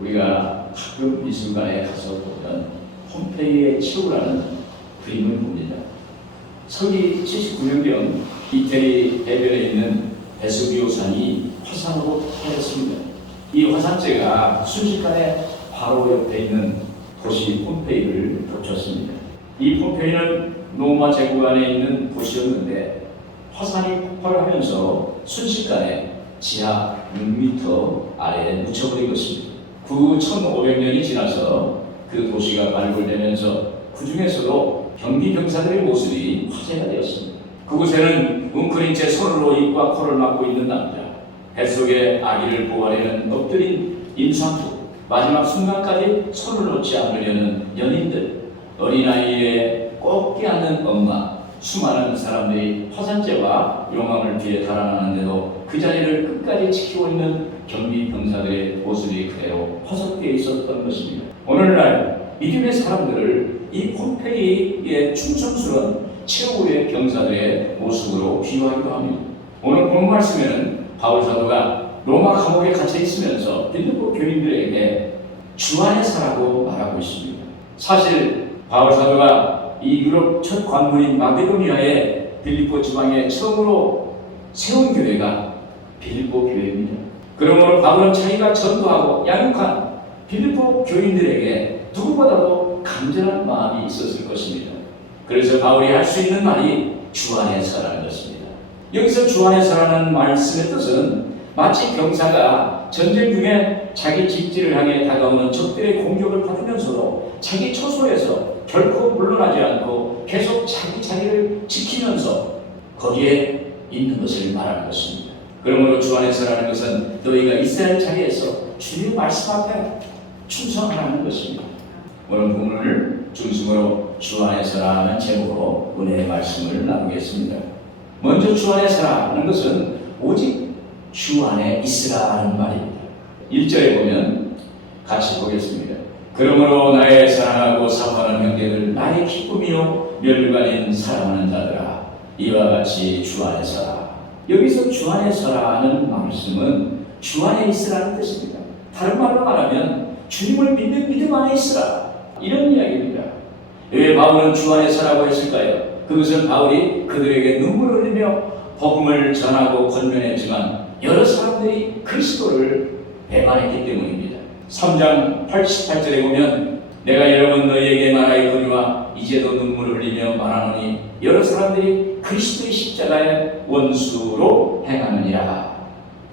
우리가 가끔 미술관에 가서 보면 폼페이의 최후라는 그림을 봅니다. 서기 79년경 이태리 해변에 있는 베수비오 산이 화산으로 타였습니다. 이 화산재가 순식간에 바로 옆에 있는 도시 폼페이를 덮쳤습니다. 이 폼페이는 로마 제국 안에 있는 도시였는데 화산이 폭발하면서 순식간에 지하 6m 아래에 묻혀버린 것입니다. 그 1500년이 지나서 그 도시가 발굴되면서 그 중에서도 경비 병사들의 모습이 화제가 되었습니다. 그곳에는 웅크린 채 손으로 입과 코를 막고 있는 남자, 뱃속에 아기를 보호하려는 엎드린 임산부, 마지막 순간까지 손을 놓지 않으려는 연인들, 어린아이에 꼭 깨안는 엄마, 수많은 사람들이 화산재와 용암을 피해 달아나는데도 그 자리를 끝까지 지키고 있는 경비 병사들의 모습이 그대로 화석되어 있었던 것입니다. 오늘날 믿음의 사람들을 이 폼페이의 충성스러운 최후의 병사들의 모습으로 비유하기도 합니다. 오늘 본 말씀에는 바울 사도가 로마 감옥에 갇혀 있으면서 빌립보 교인들에게 주 안에 서라고 말하고 있습니다. 사실 바울 사도가 이 유럽 첫 관문인 마게도니아의 빌립보 지방에 처음으로 세운 교회가 빌립보 교회입니다. 그러므로 바울은 자기가 전도하고 양육한 빌립보 교인들에게 누구보다도 간절한 마음이 있었을 것입니다. 그래서 바울이 할 수 있는 말이 주 안에 서라는 것입니다. 여기서 주 안에 서라는 말씀의 뜻은 마치 병사가 전쟁 중에 자기 집지를 향해 다가오는 적들의 공격을 받으면서도 자기 처소에서 결코 물러나지 않고 계속 자기 자리를 지키면서 거기에 있는 것을 말하는 것입니다. 그러므로 주 안에 서라는 것은 너희가 있어야 할 자리에서 주님 말씀 앞에 충성하라는 것입니다. 오늘 본문을 중심으로 주 안에 서라는 제목으로 은혜의 말씀을 나누겠습니다. 먼저 주 안에 서라는 것은 오직 주 안에 있으라는 말입니다. 1절에 보면 같이 보겠습니다. 그러므로 나의 사랑하고 사모하는 형제들, 나의 기쁨이요 멸류관인 사랑하는 자들아, 이와 같이 주 안에 서라. 여기서 주 안에 서라는 말씀은 주 안에 있으라는 뜻입니다. 다른 말로 말하면 주님을 믿는 믿음 안에 있으라, 이런 이야기입니다. 왜 바울은 주 안에 서라고 했을까요? 그것은 바울이 그들에게 눈물을 흘리며 복음을 전하고 권면했지만 여러 사람들이 그리스도를 배반했기 때문입니다. 3장 88절에 보면 내가 여러 번 너희에게 말하였거니와 이제도 눈물을 흘리며 말하노니 여러 사람들이 그리스도의 십자가의 원수로 행하느니라.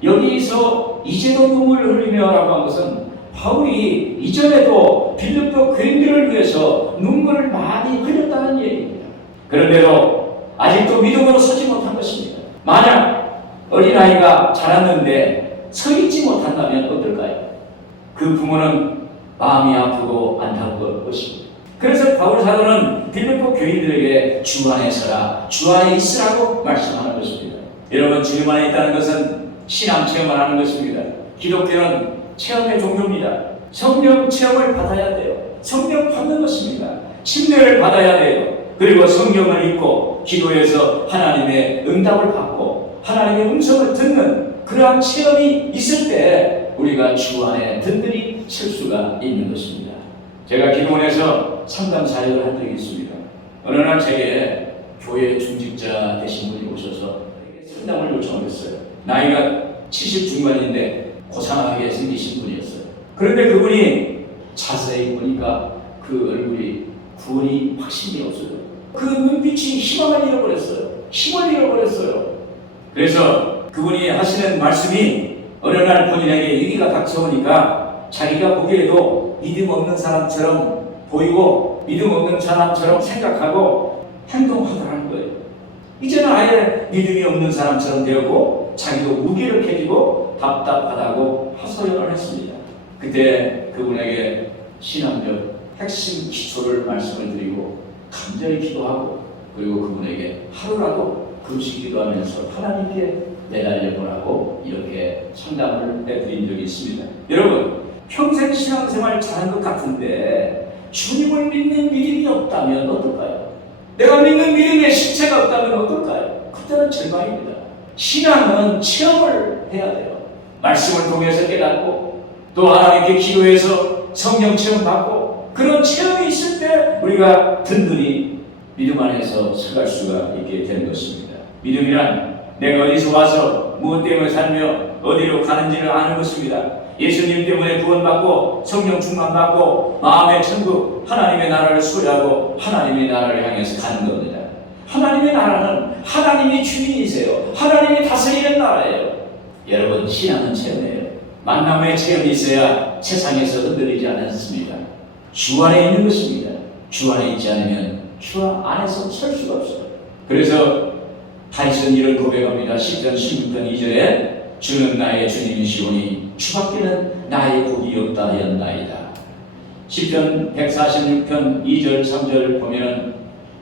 여기서 이제도 눈물을 흘리며 라고 한 것은 바울이 이전에도 빌립보 교인들을 위해서 눈물을 많이 흘렸다는 얘기입니다. 그런데도 아직도 믿음으로 서지 못한 것입니다. 만약 어린아이가 자랐는데 서 있지 못한다면 어떨까요? 그 부모는 마음이 아프고 안타까울 것입니다. 그래서 바울 사도는 빌립보 교인들에게 주 안에 서라, 주 안에 있으라고 말씀하는 것입니다. 여러분, 주님 안에 있다는 것은 신앙 체험을 하는 것입니다. 기독교는 체험의 종교입니다. 성령 체험을 받아야 돼요. 성령 받는 것입니다. 침례를 받아야 돼요. 그리고 성경을 읽고 기도해서 하나님의 응답을 받고 하나님의 음성을 듣는 그러한 체험이 있을 때 우리가 주 안에 든든히 설 수가 있는 것입니다. 제가 기도원에서 상담 사역을 한 적이 있습니다. 어느 날 제게 교회 중직자 되신 분이 오셔서 상담을 요청했어요. 나이가 70 중반인데 고상하게 생기신 분이었어요. 그런데 그분이 자세히 보니까 그 얼굴이 구원이 확신이 없어요. 그 눈빛이 희망을 잃어버렸어요. 힘을 잃어버렸어요. 그래서 그분이 하시는 말씀이 어느 날 본인에게 위기가 닥쳐오니까 자기가 보기에도 믿음 없는 사람처럼 보이고 믿음 없는 사람처럼 생각하고 행동하더라는 거예요. 이제는 아예 믿음이 없는 사람처럼 되었고 자기도 무기력해지고 답답하다고 하소연을 했습니다. 그때 그분에게 신앙적 핵심 기초를 말씀을 드리고 간절히 기도하고 그리고 그분에게 하루라도 금식 기도하면서 하나님께 내달려보라고 이렇게 상담을 해드린 적이 있습니다. 여러분, 평생 신앙생활 잘한 것 같은데 주님을 믿는 믿음이 없다면 어떨까요? 내가 믿는 믿음의 실체가 없다면 어떨까요? 그때는 절망입니다. 신앙은 체험을 해야 돼요. 말씀을 통해서 깨닫고 또 하나님께 기도해서 성령 체험 받고 그런 체험이 있을 때 우리가 든든히 믿음 안에서 서갈 수가 있게 되는 것입니다. 믿음이란 내가 어디서 와서 무엇 때문에 살며 어디로 가는지를 아는 것입니다. 예수님 때문에 구원받고 성령 충만받고 마음의 천국 하나님의 나라를 소유하고 하나님의 나라를 향해서 가는 겁니다. 하나님의 나라는 하나님이 주인이세요. 하나님이 다스리는 나라예요. 여러분, 신앙은 체험이에요. 만남의 체험이 있어야 세상에서 흔들리지 않습니다. 주 안에 있는 것입니다. 주 안에 있지 않으면 주 안에서 설 수가 없어요. 그래서 다윗은 이런 고백합니다. 시편 16편 2절에 주는 나의 주님이시오니 주밖에는 나의 복이 없다 하였나이다. 시편 146편 2절 3절 보면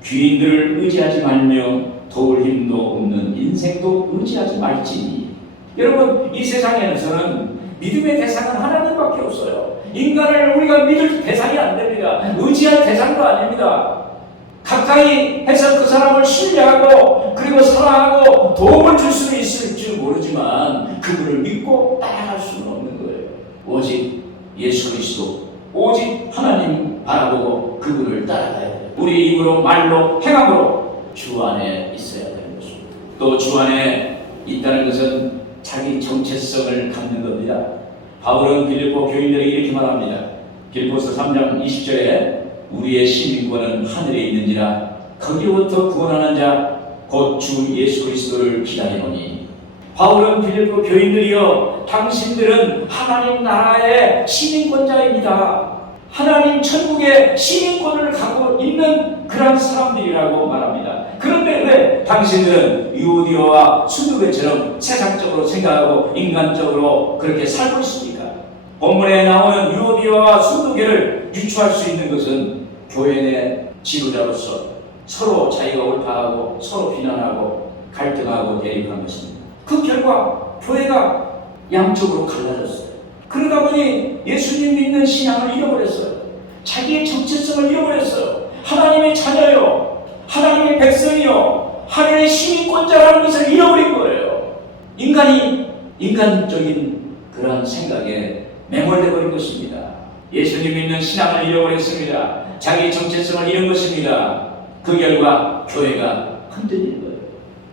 귀인들을 의지하지 말며 도울 힘도 없는 인생도 의지하지 말지니. 여러분, 이 세상에서는 믿음의 대상은 하나님밖에 없어요. 인간을 우리가 믿을 대상이 안 됩니다. 의지할 대상도 아닙니다. 가까이 해서 그 사람을 신뢰하고 그리고 사랑하고 도움을 줄 수는 있을지 모르지만 그분을 믿고 따라갈 수는 없는 거예요. 오직 예수 그리스도, 오직 하나님 바라보고 그분을 따라가야 돼요. 우리 입으로 말로 행함으로 주 안에 있어야 되는 것입니다. 또 주 안에 있다는 것은 자기 정체성을 갖는 겁니다. 바울은 빌립보 교인들에게 이렇게 말합니다. 빌립보서 3장 20절에 우리의 시민권은 하늘에 있는지라 거기로부터 구원하는 자 곧 주 예수 그리스도를 기다리노니. 바울은 빌립보 교인들이여 당신들은 하나님 나라의 시민권자입니다. 하나님 천국의 시민권을 갖고 있는 그런 사람들이라고 말합니다. 그런데 왜 당신들은 유오디오와 순두개처럼 세상적으로 생각하고 인간적으로 그렇게 살고 있습니까? 본문에 나오는 유오디오와 순두개를 유추할 수 있는 것은 교회 내 지도자로서 서로 자기가 옳다하고 서로 비난하고 갈등하고 대립한 것입니다. 그 결과 교회가 양쪽으로 갈라졌어요. 그러다 보니 예수님 믿는 신앙을 잃어버렸어요. 자기의 정체성을 잃어버렸어요. 하나님의 자녀요, 하나님의 백성이요, 하늘의 시민권자라는 것을 잃어버린 거예요. 인간이 인간적인 그런 생각에 매몰돼 버린 것입니다. 예수님 믿는 신앙을 잃어버렸습니다. 자기 정체성을 잃은 것입니다. 그 결과 교회가 흔들리는 거예요.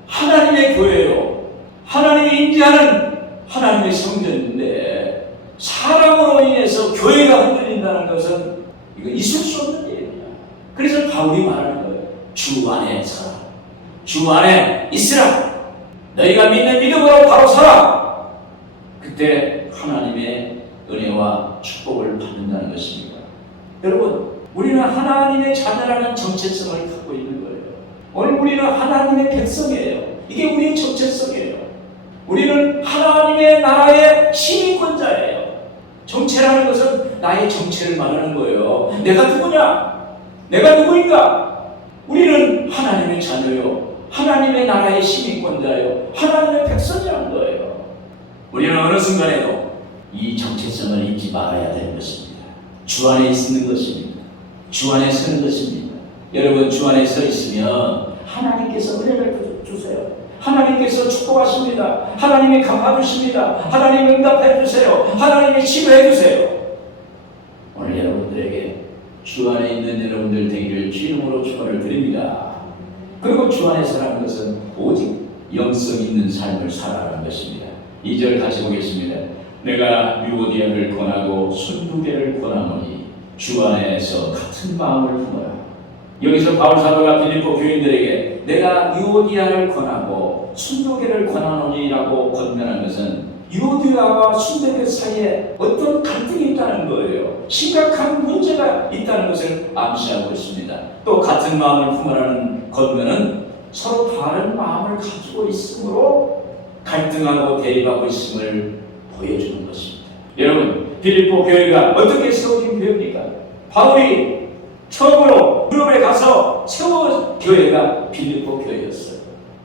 하나님의 교회요, 하나님이 인지하는 하나님의 성전인데 사람으로 인해서 교회가 흔들린다는 것은 이거 있을 수 없는 일입니다. 그래서 바울이 말하는 거예요. 주 안에 서라. 주 안에 있으라. 너희가 믿는 믿음으로 바로 서라. 그때 하나님의 은혜와 축복을 받는다는 것입니다. 여러분, 우리는 하나님의 자녀라는 정체성을 갖고 있는 거예요. 오늘 우리는 하나님의 백성이에요. 이게 우리의 정체성이에요. 우리는 하나님의 나라의 시민권자예요. 정체라는 것은 나의 정체를 말하는 거예요. 내가 누구냐? 내가 누구인가? 우리는 하나님의 자녀요, 하나님의 나라의 시민권자요, 하나님의 백성이라는 거예요. 우리는 어느 순간에도 이 정체성을 잊지 말아야 되는 것입니다. 주 안에 있는 것입니다. 주 안에 서는 것입니다. 여러분, 주 안에 서 있으면 하나님께서 은혜를 주세요. 하나님께서 축복하십니다. 하나님이 갚아주십니다. 하나님이 응답해 주세요. 하나님이 치료해 주세요. 오늘 여러분들에게 주 안에 있는 여러분들 되기를 주님으로 축원을 드립니다. 그리고 주 안에 서라는 것은 오직 영성 있는 삶을 살아가는 것입니다. 2절 같이 보겠습니다. 내가 유오디아를 권하고 순두개를 권하노니 주 안에서 같은 마음을 품어라. 여기서 바울 사도가 빌립보 교인들에게 내가 유오디아를 권하고 순두개를 권하노니라고 권면한 것은 유오디아와 순두개 사이에 어떤 갈등이 있다는 거예요. 심각한 문제가 있다는 것을 암시하고 있습니다. 또 같은 마음을 품으라는 권면은 서로 다른 마음을 가지고 있으므로 갈등하고 대립하고 있음을 보여주는 것입니다. 여러분, 빌립보 교회가 어떻게 세워진 교회입니까? 바울이 처음으로 유럽에 가서 세운 교회가 빌립보 교회였어요.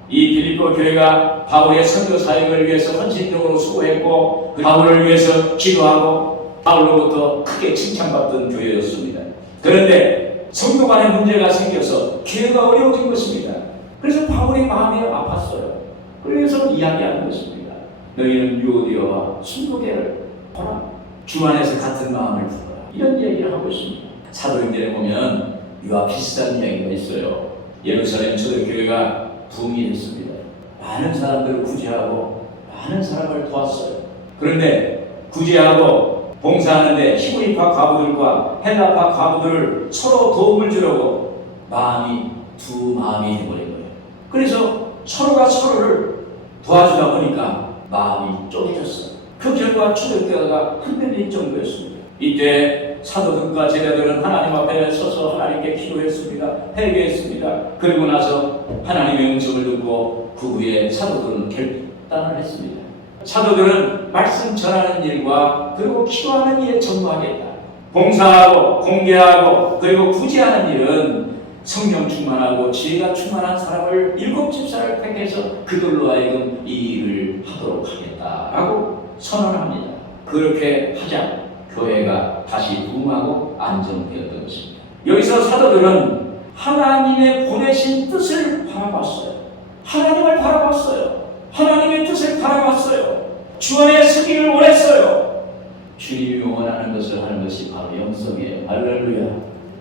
이 빌립보 교회가 바울의 선교 사역을 위해서 헌신적으로 수고했고 바울을 위해서 기도하고 바울로부터 크게 칭찬받던 교회였습니다. 그런데 성도 간에 문제가 생겨서 교회가 어려워진 것입니다. 그래서 바울의 마음이 아팠어요. 그래서 이야기하는 것입니다. 너희는 유오디아와 순두개를 보라. 주 안에서 같은 마음을 품어라. 이런 이야기를 하고 있습니다. 사도행전에 보면 이와 비슷한 이야기가 있어요. 예루살렘 초대교회가 부흥이 됐습니다. 많은 사람들을 구제하고 많은 사람을 도왔어요. 그런데 구제하고 봉사하는데 히브리파 과부들과 헬라파 과부들을 서로 도움을 주려고 마음이 두 마음이 되어버린 거예요. 그래서 서로가 서로를 도와주다 보니까 마음이 쪼개졌어요. 그 결과 초대교회가 흔들릴 정도였습니다. 이때 사도들과 제자들은 하나님 앞에 서서 하나님께 기도했습니다. 회개했습니다. 그리고 나서 하나님의 음성을 듣고 그 후에 사도들은 결단을 했습니다. 사도들은 말씀 전하는 일과 그리고 기도하는 일에 전무하겠다. 봉사하고 공개하고 그리고 구제하는 일은 성령 충만하고 지혜가 충만한 사람을 7 집사를 택해서 그들로 하여금 이 일을 하도록 하겠다라고 선언합니다. 그렇게 하자 교회가 다시 부흥하고 안정되었던 것입니다. 여기서 사도들은 하나님의 보내신 뜻을 바라봤어요. 하나님을 바라봤어요. 하나님의 뜻을 바라봤어요. 주 안에 서기를 원했어요. 주님이 원하는 것을 하는 것이 바로 영성이에요. 할렐루야.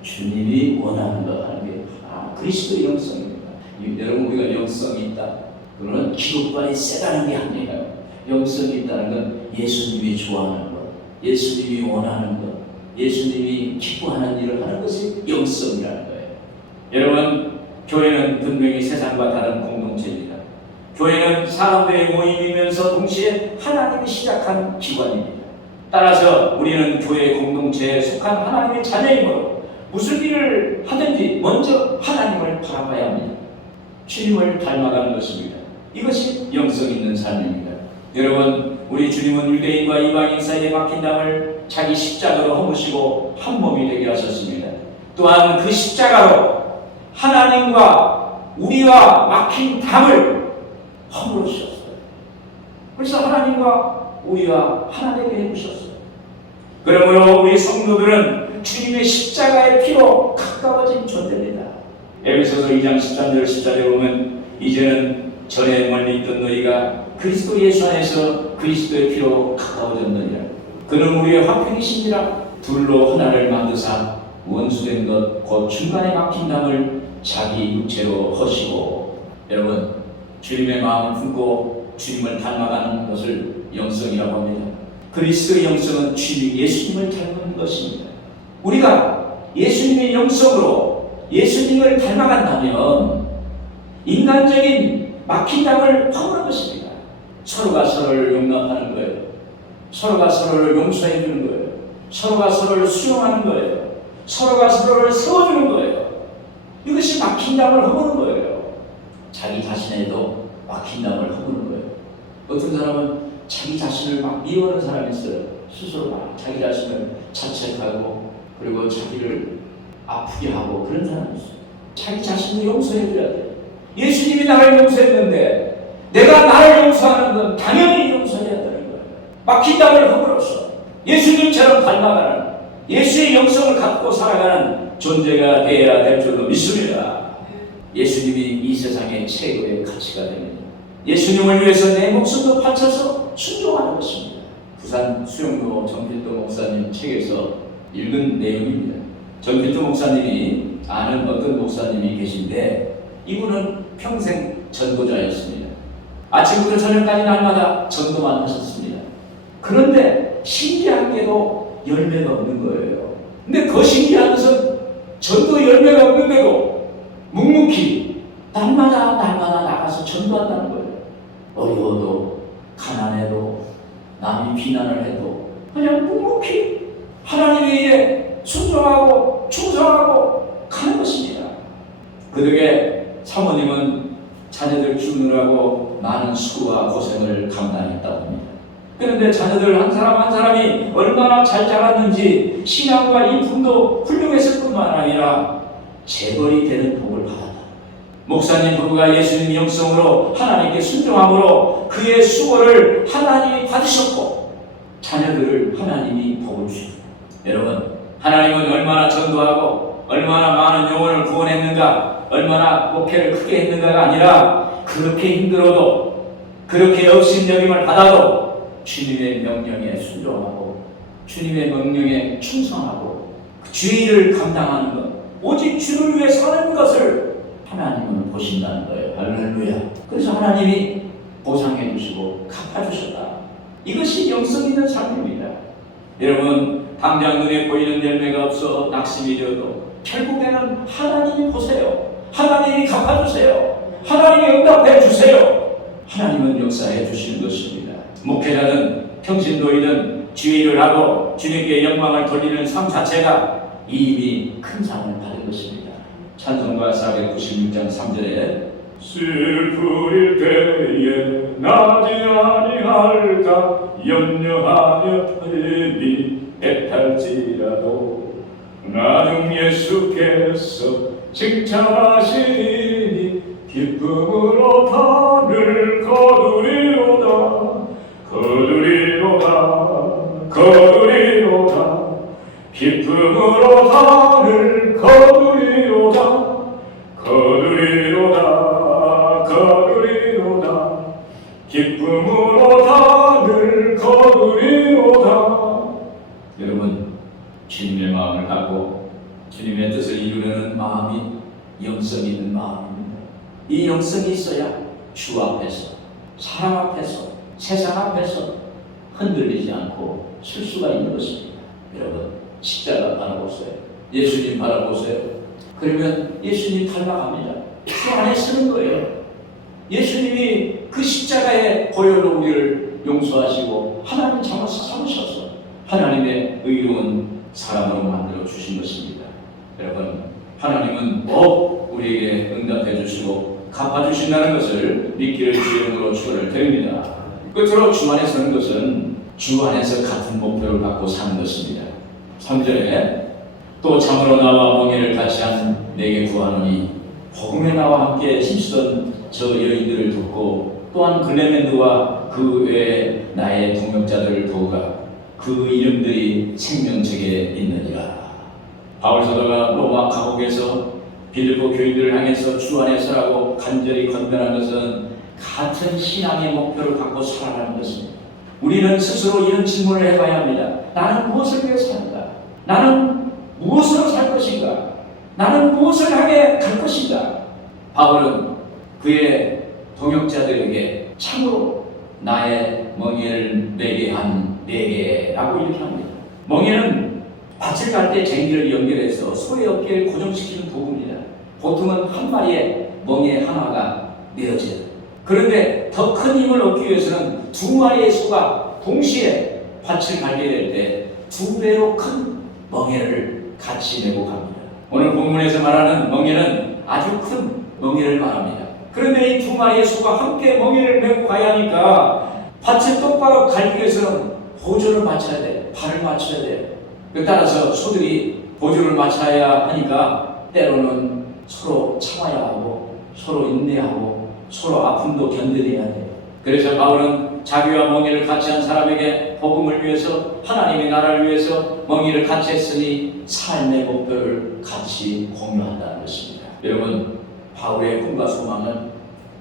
주님이 원하는 것 하는 게 그리스도의 영성입니다. 여러분, 우리가 영성이 있다. 그거는 기록관이 세다는 게 아니에요. 영성이 있다는 건 예수님이 좋아하는 것, 예수님이 원하는 것, 예수님이 기뻐하는 일을 하는 것이 영성이라는 거예요. 여러분, 교회는 분명히 세상과 다른 공동체입니다. 교회는 사람들의 모임이면서 동시에 하나님이 시작한 기관입니다. 따라서 우리는 교회 공동체에 속한 하나님의 자녀이므로 무슨 일을 하든지 먼저 하나님을 바라봐야 합니다. 주님을 닮아가는 것입니다. 이것이 영성 있는 삶입니다. 여러분, 우리 주님은 유대인과 이방인 사이에 막힌 담을 자기 십자가로 허무시고 한 몸이 되게 하셨습니다. 또한 그 십자가로 하나님과 우리와 막힌 담을 허물어 주셨어요. 그래서 하나님과 우리와 하나 되게 해주셨어요. 그러므로 우리 성도들은 주님의 십자가의 피로 가까워진 존재입니다. 에베소서 2장 13절 14절에 보면 이제는 전에 멀리 있던 너희가 그리스도 예수 안에서 그리스도의 피로 가까워졌느니라. 그는 우리의 화평이시니라. 둘로 하나를 만드사 원수된 것 곧 중간에 막힌 담을 자기 육체로 허시고. 여러분, 주님의 마음을 품고 주님을 닮아가는 것을 영성이라고 합니다. 그리스도의 영성은 주님 예수님을 닮은 것입니다. 우리가 예수님의 영성으로 예수님을 닮아간다면 인간적인 막힌 담을 허무는 것입니다. 서로가 서로를 용납하는 거예요. 서로가 서로를 용서해 주는 거예요. 서로가 서로를 수용하는 거예요. 서로가 서로를 세워주는 거예요. 이것이 막힌 담을 허무는 거예요. 자기 자신에도 막힌 담을 허무는 거예요. 어떤 사람은 자기 자신을 막 미워하는 사람이 있어요. 스스로 막 자기 자신을 자책하고 그리고 자기를 아프게 하고 그런 사람이 있어요. 자기 자신을 용서해줘야 돼요. 예수님이 나를 용서했는데 내가 나를 용서하는 건 당연히 용서해야 되는 거예요. 막힌 담을 허물어서 예수님처럼 닮아가는 예수의 영성을 갖고 살아가는 존재가 되어야 될 줄로 믿습니다. 예수님이 이 세상의 최고의 가치가 됩니다. 예수님을 위해서 내 목숨도 바쳐서 순종하는 것입니다. 부산 수영로 정필도 목사님 책에서 읽은 내용입니다. 정필도 목사님이 아는 어떤 목사님이 계신데 이분은 평생 전도자였습니다. 아침부터 저녁까지 날마다 전도만 하셨습니다. 그런데 신기한 게도 열매가 없는 거예요. 근데 그 신기한 것은 전도 열매가 없는데도 묵묵히 날마다 나가서 전도한다는 거예요. 어려워도 가난해도 남이 비난을 해도 그냥 묵묵히 하나님의 일에 순종하고 충성하고 가는 것입니다. 그 덕에 사모님은 자녀들 키우느라고 많은 수고와 고생을 감당했다고 합니다. 그런데 자녀들 한 사람 한 사람이 얼마나 잘 자랐는지 신앙과 인품도 훌륭했을 뿐만 아니라 재벌이 되는 복을 받았다. 목사님 부부가 예수님 영성으로 하나님께 순종함으로 그의 수고를 하나님이 받으셨고 자녀들을 하나님이 복을 주셨다. 여러분, 하나님은 얼마나 전도하고 얼마나 많은 영혼을 구원했는가, 얼마나 목회를 크게 했는가가 아니라 그렇게 힘들어도 그렇게 업신여김을 받아도 주님의 명령에 순종하고 주님의 명령에 충성하고 주의 일을 감당하는 것, 오직 주를 위해 사는 것을 하나님은 보신다는 거예요. 할렐루야. 그래서 하나님이 보상해 주시고 갚아주셨다. 이것이 영성 있는 삶입니다. 여러분, 당장 눈에 보이는 열매가 없어 낙심이 되어도 결국에는 하나님이 보세요. 하나님이 갚아주세요. 하나님이 응답해 주세요. 하나님은 역사해 주시는 것입니다. 목회자든 평신도이든 주의 일을 하고 주님께 영광을 돌리는 삶 자체가 이미 큰 상을 받은 것입니다. 찬송가 496장 3절에 슬플 때에 나지 아니할까 염려하며 삶이 애탈지라도 나중 예수께서 칭찬하시니 기쁨으로 단을 거두리로다 거두리로다 거두리로다 기쁨으로 단을 거두리로다 거두리로다 거두리로다 기쁨으로 단을 거두리로다. 여러분, 주님의 마음을 갖고 주님의 뜻을 이루려는 마음이 영성 있는 마음입니다. 이 영성이 있어야 주 앞에서, 사람 앞에서, 세상 앞에서 흔들리지 않고 설 수가 있는 것입니다. 여러분, 십자가 바라보세요. 예수님 바라보세요. 그러면 예수님 닮아갑니다. 주 안에 서는 거예요. 예수님이 그 십자가의 보혈로 우리를 용서하시고 하나님 삼으셔서 하나님의 의로운 사람으로 만들어 주신 것입니다. 여러분, 하나님은 꼭 우리에게 응답해 주시고 갚아 주신다는 것을 믿기를 주의 이름으로 축원을 드립니다. 끝으로 주 안에 서는 것은 주 안에서 같은 목표를 갖고 사는 것입니다. 3절에 또 참으로 나와 멍에를 같이 한 내게 구하노니 복음의 나와 함께 힘쓰던 저 여인들을 돕고 또한 글레멘드와 그 외에 나의 동역자들을 도우가 그 이름들이 생명책에 있느니라. 바울 사도가 로마 감옥에서 빌립보 교인들을 향해서 주 안에 서라고 간절히 건면한 것은 같은 신앙의 목표를 갖고 살아가는 것입니다. 우리는 스스로 이런 질문을 해봐야 합니다. 나는 무엇을 위해 사는가? 나는 무엇으로 살 것인가? 나는 무엇을 향해 갈 것인가? 바울은 그의 동역자들에게 참으로 나의 멍에를 매게 한 내게라고 이렇게 합니다. 멍에는 밭을 갈 때 쟁기를 연결해서 소의 어깨를 고정시키는 도구입니다. 보통은 한 마리의 멍에 하나가 내어져요. 그런데 더 큰 힘을 얻기 위해서는 두 마리의 소가 동시에 밭을 갈게 될 때 두 배로 큰 멍에를 같이 메고 갑니다. 오늘 본문에서 말하는 멍에는 아주 큰 멍에를 말합니다. 그런데 이 두 마리의 소가 함께 멍에를 메고 가야 하니까 밭을 똑바로 갈기 위해서는 보조를 맞춰야 돼. 발을 맞춰야 돼. 따라서 소들이 보조를 맞춰야 하니까 때로는 서로 참아야 하고 서로 인내하고 서로 아픔도 견뎌내야 돼. 그래서 바울은 자기와 멍에를 같이 한 사람에게 복음을 위해서 하나님의 나라를 위해서 멍에를 같이 했으니 삶의 목표를 같이 공유한다는 것입니다. 여러분, 바울의 꿈과 소망은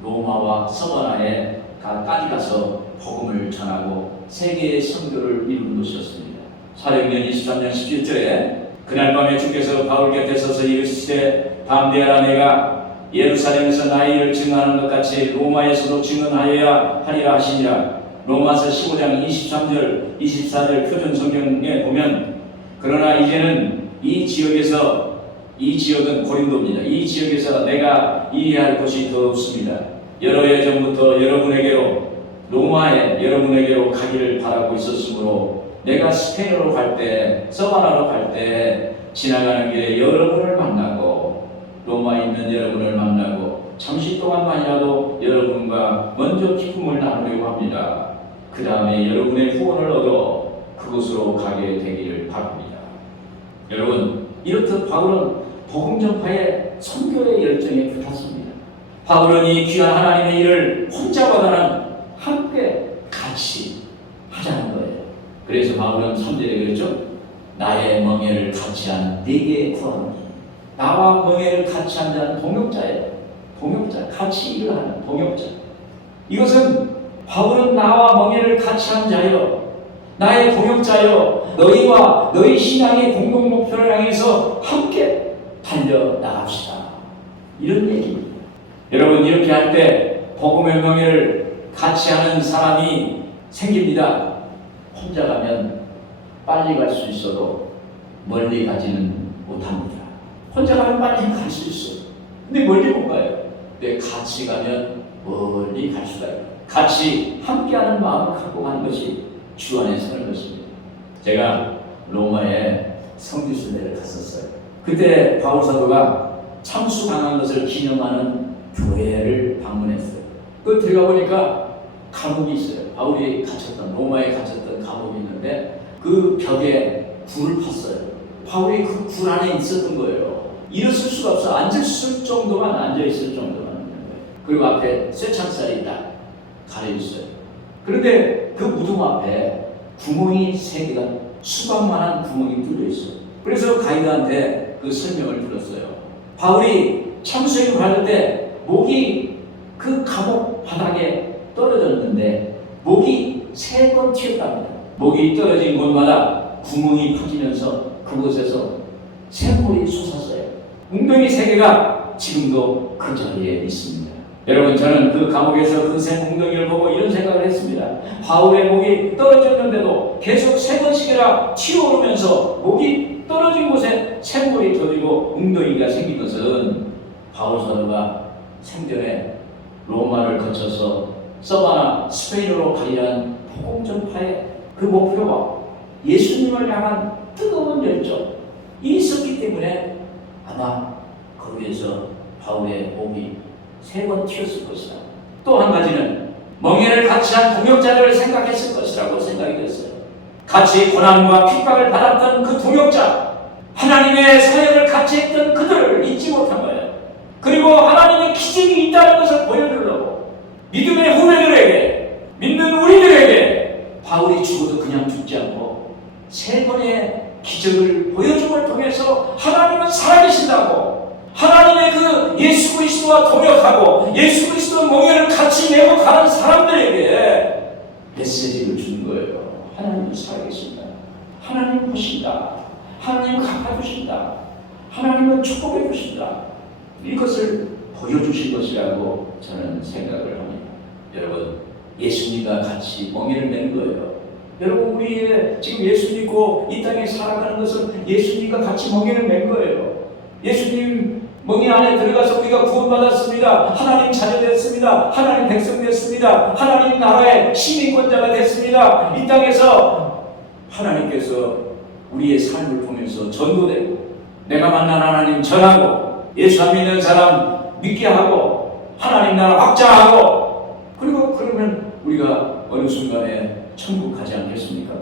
로마와 서바나에 까지 가서 복음을 전하고 세계의 선교를 이루는 것이었습니다. 사도행전 23년 17절에 그날 밤에 주께서 바울 곁에 서서 이르시되 밤되어라 내가 예루살렘에서 나의 일을 증언하는 것 같이 로마에서도 증언하여야 하리라 하시니라. 로마서 15장 23절 24절 표준 성경에 보면 그러나 이제는 이 지역은 고린도입니다. 이 지역에서 내가 이해할 것이 더 없습니다. 여러 해 전부터 로마에 여러분에게로 가기를 바라고 있었으므로 내가 스페인으로 갈 때, 서바나로 갈 때 지나가는 길에 여러분을 만나고 로마에 있는 여러분을 만나고 잠시 동안만이라도 여러분과 먼저 기쁨을 나누려고 합니다. 그 다음에 여러분의 후원을 얻어 그곳으로 가게 되기를 바랍니다. 여러분, 이렇듯 바울은 복음 전파의 선교의 열정에 불탔습니다. 바울은 이 귀한 하나님의 일을 혼자보다는 함께 같이 하자는 거예요. 그래서 바울은 3절에 그랬죠. 나의 멍에를 같이 한 네게 구하노니. 나와 멍에를 같이 한 자는 동역자예요. 동역자, 같이 일을 하는 동역자. 이것은 바울은 나와 멍에를 같이 한 자요. 나의 동역자여, 너희와 너희 신앙의 공동 목표를 향해서 함께 달려나갑시다. 이런 얘기입니다. 여러분, 이렇게 할 때 복음의 명예를 같이 하는 사람이 생깁니다. 혼자 가면 빨리 갈 수 있어도 멀리 가지는 못합니다. 혼자 가면 빨리 갈 수 있어. 근데 멀리 못 가요. 근데 같이 가면 멀리 갈 수가 있어요. 같이 함께하는 마음을 갖고 가는 것이 주 안에 사는 것입니다. 제가 로마에 성지순례를 갔었어요. 그때 바울 사도가 참수 당한 것을 기념하는 교회를 방문했어요. 그 들어가 보니까 감옥이 있어요. 바울이 갇혔던, 로마에 갇혔던 감옥이 있는데 그 벽에 불을 팠어요. 바울이 그 불 안에 있었던 거예요. 일어설 수가 없어. 앉았을 정도만, 앉아있을 정도만 있는 거예요. 그리고 앞에 쇠창살이 딱 가려있어요. 그런데 그 무덤 앞에 구멍이 3개가, 수박만한 구멍이 뚫려 있어요. 그래서 가이드한테 그 설명을 들었어요. 바울이 참수행을 받을 때 목이 그 감옥 바닥에 떨어졌는데 목이 3번 튀었답니다. 목이 떨어진 곳마다 구멍이 퍼지면서 그곳에서 샘물이 솟았어요. 웅덩이 3개가 지금도 그 자리에 있습니다. 여러분, 저는 그 감옥에서 그 샘웅덩이를 보고 이런 생각을 했습니다. 바울의 목이 떨어졌는데도 계속 3번씩이나 튀어오르면서 목이 떨어진 곳에 샘물이 터지고 웅덩이가 생긴 것은 바울 사도가 생전에 로마를 거쳐서 서바나 스페인으로 가려는 복음 전파의 그 목표와 예수님을 향한 뜨거운 열정이 있었기 때문에 아마 거기에서 바울의 목이 3번 튀었을 것이다. 또 한 가지는 멍에를 같이 한 동역자를 생각했을 것이라고 생각이 됐어요. 같이 고난과 핍박을 받았던 그 동역자, 하나님의 사역을 같이 했던 그들을 잊지 못한 거예요. 그리고 하나님의 기적이 있다는 것을 보여주려고 믿음의 후배들에게, 믿는 우리들에게 바울이 죽어도 그냥 죽지 않고 3번의 기적을 보여줌을 통해서 하나님은 살아계신다고, 하나님의 그 예수 그리스도와 동역하고 예수 그리스도 멍에를 같이 메고 가는 사람들에게 메시지를 주는 거예요. 하나님은 살아계신다. 하나님은 보신다. 하나님은 갚아주신다. 하나님은 축복해 주신다. 이것을 보여주신 것이라고 저는 생각을 합니다. 여러분, 예수님과 같이 멍에를 맨 거예요. 여러분, 우리의 지금 예수 믿고 이 땅에 살아가는 것은 예수님과 같이 멍에를 맨 거예요. 예수님 멍에 안에 들어가서 우리가 구원받았습니다. 하나님 자녀 됐습니다. 하나님 백성 됐습니다. 하나님 나라의 시민권자가 됐습니다. 이 땅에서 하나님께서 우리의 삶을 보면서 전도되고 내가 만난 하나님 전하고 예수 안 믿는 사람 믿게 하고 하나님 나라 확장하고, 그리고 그러면 우리가 어느 순간에 천국 가지 않겠습니까?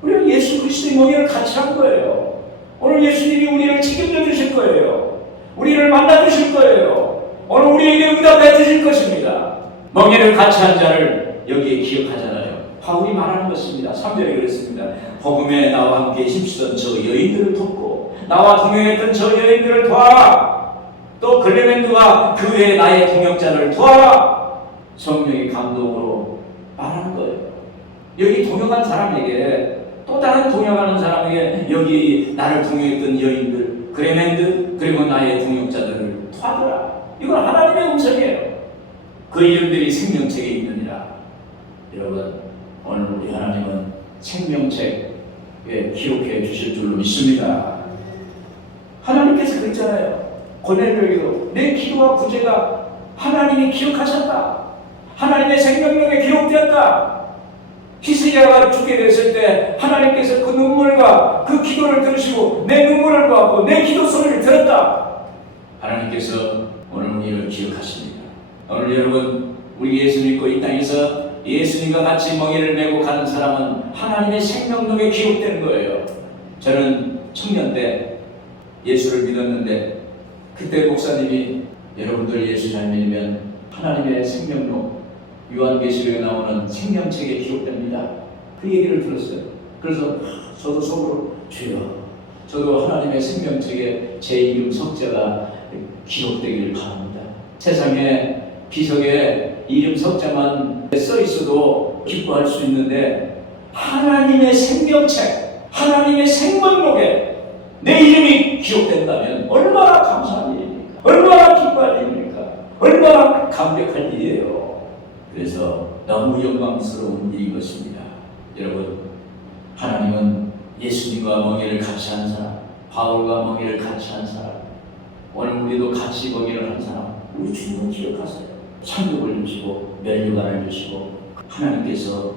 우리가 예수 그리스도의 멍에를 같이 한 거예요. 오늘 예수님이 우리를 책임져 주실 거예요. 우리를 만나 주실 거예요. 오늘 우리에게 응답해 주실 것입니다. 멍에를 같이 한 자를 여기에 기억하잖아요. 바울이 말하는 것입니다. 3절에 그랬습니다. 복음에 나와 함께 힘쓰던 저 여인들을 돕고 나와 동행했던 저 여인들을 도와라. 또 글레멘드와 그 외에 나의 동역자를 도와라. 성령의 감동으로 말하는 거예요. 여기 동역한 사람에게, 또 다른 동역하는 사람에게 여기 나를 동역했던 여인들, 글레멘드, 그리고 나의 동역자들을 도와줘라. 이건 하나님의 음성이에요. 그 이름들이 생명책에 있느니라. 여러분, 오늘 우리 하나님은 생명책에 기록해 주실 줄로 믿습니다. 하나님께서 그랬잖아요. 고넬료에게도 내 기도와 구제가 하나님이 기억하셨다. 하나님의 생명력에 기록되었다. 히스기야가 죽게 됐을 때 하나님께서 그 눈물과 그 기도를 들으시고 내 눈물을 보았고 내 기도 소리를 들었다. 하나님께서 오늘 우리를 기억하십니다. 오늘 여러분, 우리 예수 믿고 이 땅에서 예수님과 같이 멍에를 메고 가는 사람은 하나님의 생명력에 기록되는 거예요. 저는 청년 때 예수를 믿었는데 그때 목사님이 여러분들 예수 잘 믿으면 하나님의 생명록, 요한계시록에 나오는 생명책에 기록됩니다. 그 얘기를 들었어요. 그래서 저도 속으로, 주여, 저도 하나님의 생명책에 제 이름 석자가 기록되기를 바랍니다. 세상에 비석에 이름 석자만 써 있어도 기뻐할 수 있는데 하나님의 생명책, 하나님의 생명록에 내 이름이 기록된다면 얼마나 감사한 일입니까? 얼마나 기뻐할 일입니까? 얼마나 감격할 일이에요. 그래서 너무 영광스러운 일인 것입니다. 여러분, 하나님은 예수님과 멍에를 같이 한 사람, 바울과 멍에를 같이 한 사람, 오늘 우리도 같이 멍에를 한 사람, 우리 주님을 기억하세요. 상급을 주시고 면류관을 주시고 하나님께서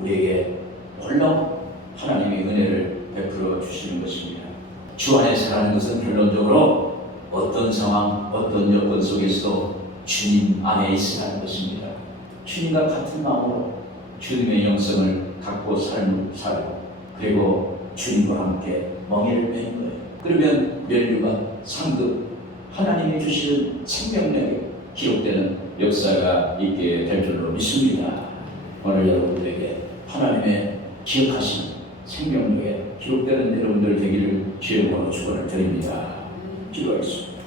우리에게 물론 하나님의 은혜를 베풀어 주시는 것입니다. 주 안에 사는 것은 결론적으로 어떤 상황, 어떤 여건 속에서도 주님 안에 있으라는 것입니다. 주님과 같은 마음으로 주님의 영성을 갖고 살고 그리고 주님과 함께 멍에를 매는 거예요. 그러면 면류가 상급 하나님이 주시는 생명력에 기록되는 역사가 있게 될 줄로 믿습니다. 오늘 여러분들에게 하나님의 기억하신 생명력에 기록되는 여러분들 되기를 주의 이름으로 축원을 드립니다. 기도하겠습니다.